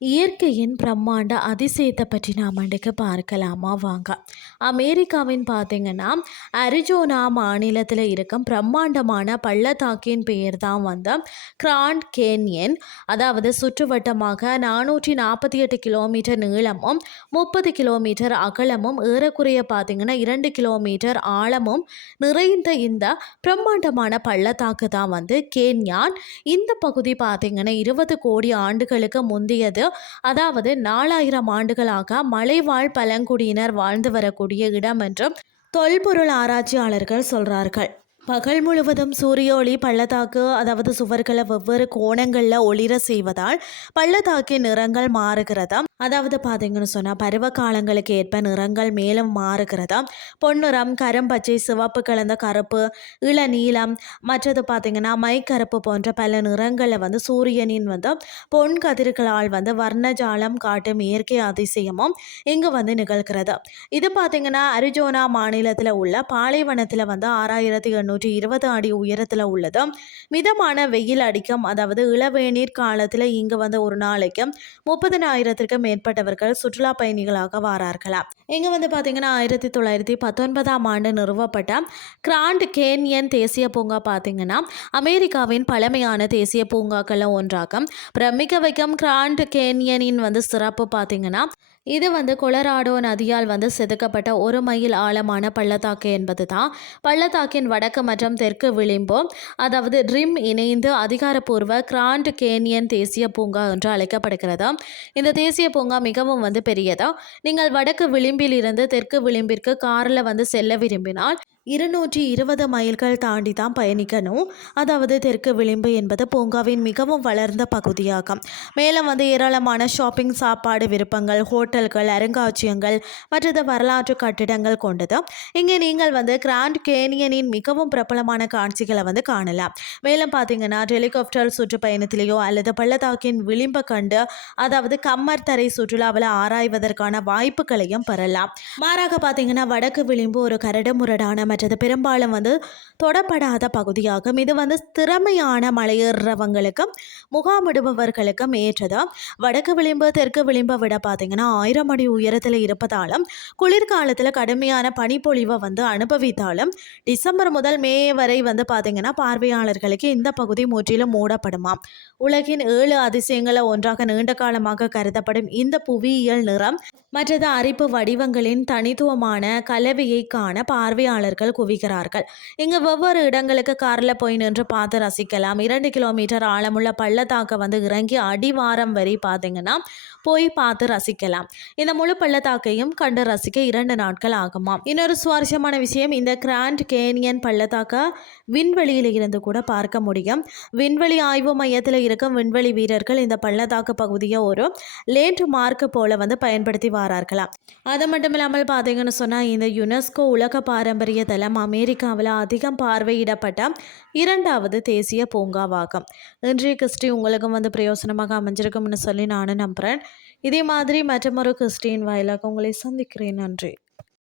இயற்கையின் பிரம்மாண்ட அதிசயத்தை பற்றி நாம் இன்றைக்கு பார்க்கலாமா வாங்க. அமெரிக்காவின் பார்த்தீங்கன்னா அரிஜோனா மாநிலத்தில் இருக்கும் பிரம்மாண்டமான பள்ளத்தாக்கின் பெயர் தான் வந்து கிராண்ட் கேன்யன். அதாவது சுற்றுவட்டமாக 448 கிலோமீட்டர் நீளமும் 30 கிலோமீட்டர் அகலமும் ஏறக்குறைய பார்த்தீங்கன்னா 2 கிலோமீட்டர் ஆழமும் நிறைந்த இந்த பிரம்மாண்டமான பள்ளத்தாக்கு தான் வந்து கேன்யான். இந்த பகுதி பார்த்தீங்கன்னா 20 கோடி ஆண்டுகளுக்கு முந்தையது, அதாவது 4000 ஆண்டுகளாக மலைவாழ் பழங்குடியினர் வாழ்ந்து வரக்கூடிய இடம் என்றும் தொல்பொருள் ஆராய்ச்சியாளர்கள் சொல்றார்கள். பகல் முழுவதும் சூரிய ஒளி பள்ளத்தாக்கு, அதாவது சுவர்களை வெவ்வேறு கோணங்களில் ஒளிர செய்வதால் பள்ளத்தாக்கின் நிறங்கள் மாறுகிறதா. அதாவது பார்த்தீங்கன்னு சொன்னால் பருவ காலங்களுக்கு ஏற்ப நிறங்கள் மேலும் மாறுகிறதா. பொன்னிறம், கரும்பச்சை, சிவப்பு கலந்த கருப்பு, இளநீலம், மற்றது பார்த்தீங்கன்னா மைக்கருப்பு போன்ற பல நிறங்களை வந்து சூரியனின் வந்து பொன் கதிர்களால் வந்து வர்ணஜாலம் காட்டும் இயற்கை அதிசயமும் இங்கு வந்து நிகழ்கிறது. இது பார்த்தீங்கன்னா அரிஜோனா மாநிலத்தில் உள்ள பாலைவனத்தில் வந்து 6820 அடி உயரத்தில் உள்ளது. மிதமான வெயில் அடிக்கும், அதாவது இளவேநீர் காலத்தில் இங்கு வந்து ஒரு நாளைக்கு 30,000க்கும் மேற்பட்டவர்கள் சுற்றுலா பயணிகளாக வாரார்களாம். இங்கே வந்து பார்த்தீங்கன்னா 1919ஆம் ஆண்டு நிறுவப்பட்ட கிராண்ட் கேன்யன் தேசிய பூங்கா பார்த்தீங்கன்னா அமெரிக்காவின் பழமையான தேசிய பூங்காக்களில் ஒன்றாகும். பிரமிக்க வைக்கும் கிராண்ட் கேன்யனின் வந்து சிறப்பு பார்த்தீங்கன்னா இது வந்து கொலராடோ நதியால் வந்து செதுக்கப்பட்ட 1 மைல் ஆழமான பள்ளத்தாக்கு என்பது தான். பள்ளத்தாக்கின் வடக்கு மற்றும் தெற்கு விளிம்பு, அதாவது ட்ரிம் இணைந்து அதிகாரப்பூர்வ கிராண்ட் கேன்யன் தேசிய பூங்கா என்று அழைக்கப்படுகிறது. இந்த தேசிய பூங்கா மிகவும் வந்து பெரியதா. நீங்கள் வடக்கு விளிம்பில் இருந்து தெற்கு விளிம்பிற்கு காரில் வந்து செல்ல விரும்பினால் 220 மைல்கள் தாண்டி தான் பயணிக்கணும். அதாவது தெற்கு விளிம்பு என்பது பூங்காவின் மிகவும் வளர்ந்த பகுதியாகும். மேலும் வந்து ஏராளமான ஷாப்பிங், சாப்பாடு விருப்பங்கள், ஹோட்டல்கள், அருங்காட்சியகங்கள் மற்றது வரலாற்று கட்டிடங்கள் கொண்டது. இங்கே நீங்கள் வந்து கிராண்ட் கேனியனின் மிகவும் பிரபலமான காட்சிகளை வந்து காணலாம். மேலும் பார்த்தீங்கன்னா ஹெலிகாப்டர் சுற்றுப்பயணத்திலேயோ அல்லது பள்ளத்தாக்கின் விளிம்பை கண்டு, அதாவது கம்மர் தரை சுற்றுலாவில் ஆராய்வதற்கான வாய்ப்புகளையும் பெறலாம். மாறாக பார்த்தீங்கன்னா வடக்கு விளிம்பு ஒரு கரடுமுரடான மற்றது பெரும்பாலும் வந்து தொடப்படாத பகுதியாகும். இது வந்து திறமையான மலையேறவங்களுக்கும் முகாமிடுபவர்களுக்கும் ஏற்றது. வடக்கு விளிம்பு தெற்கு விளிம்பை விட பார்த்தீங்கன்னா 1000 அடி உயரத்தில் இருப்பதாலும் குளிர்காலத்தில் கடுமையான பனிப்பொழிவை வந்து அனுபவித்தாலும் டிசம்பர் முதல் மே வரை வந்து பார்த்தீங்கன்னா பார்வையாளர்களுக்கு இந்த பகுதி முற்றிலும் மூடப்படுமாம். உலகின் 7 அதிசயங்களை ஒன்றாக நீண்ட காலமாக கருதப்படும் இந்த புவியியல் நிறம் மற்றது அரிப்பு வடிவங்களின் தனித்துவமான கலவையை காண பார்வையாளர்கள் குவிக்கிறார்கள். இங்கு ஒவ்வொரு இடங்களுக்கு காரில் போய் நின்று பார்த்து ரசிக்கலாம். 2 கிலோமீட்டர் ஆழமுள்ள பள்ளத்தாக்க வந்து இறங்கி அடிவாரம் வரை பார்த்தீங்கன்னா போய் பார்த்து ரசிக்கலாம். இந்த முழு பள்ளத்தாக்கையும் கண்டு ரசிக்க 2 நாட்கள் ஆகுமா. இன்னொரு சுவாரஸ்யமான விஷயம், இந்த கிராண்ட் கேனியன் பள்ளத்தாக்க விண்வெளியில் இருந்து கூட பார்க்க முடியும். விண்வெளி ஆய்வு மையத்தில் இருக்கும் விண்வெளி வீரர்கள் இந்த பள்ளத்தாக்கு பகுதியை ஒரு லேண்ட் மார்க் போல வந்து பயன்படுத்தி வரார்களாம். அது மட்டும் இல்லாமல் பார்த்தீங்கன்னு சொன்னால் இந்த யுனெஸ்கோ உலக பாரம்பரிய தலம் அமெரிக்காவில் அதிகம் பார்வையிடப்பட்ட 2வது தேசிய பூங்காவாகும். இன்றைய கிறிஸ்டி உங்களுக்கும் வந்து பிரயோசனமாக அமைஞ்சிருக்கும்னு சொல்லி நானும் நம்புகிறேன். இதே மாதிரி மற்றொரு கிறிஸ்டியின் வாயிலாக உங்களை சந்திக்கிறேன். நன்றி.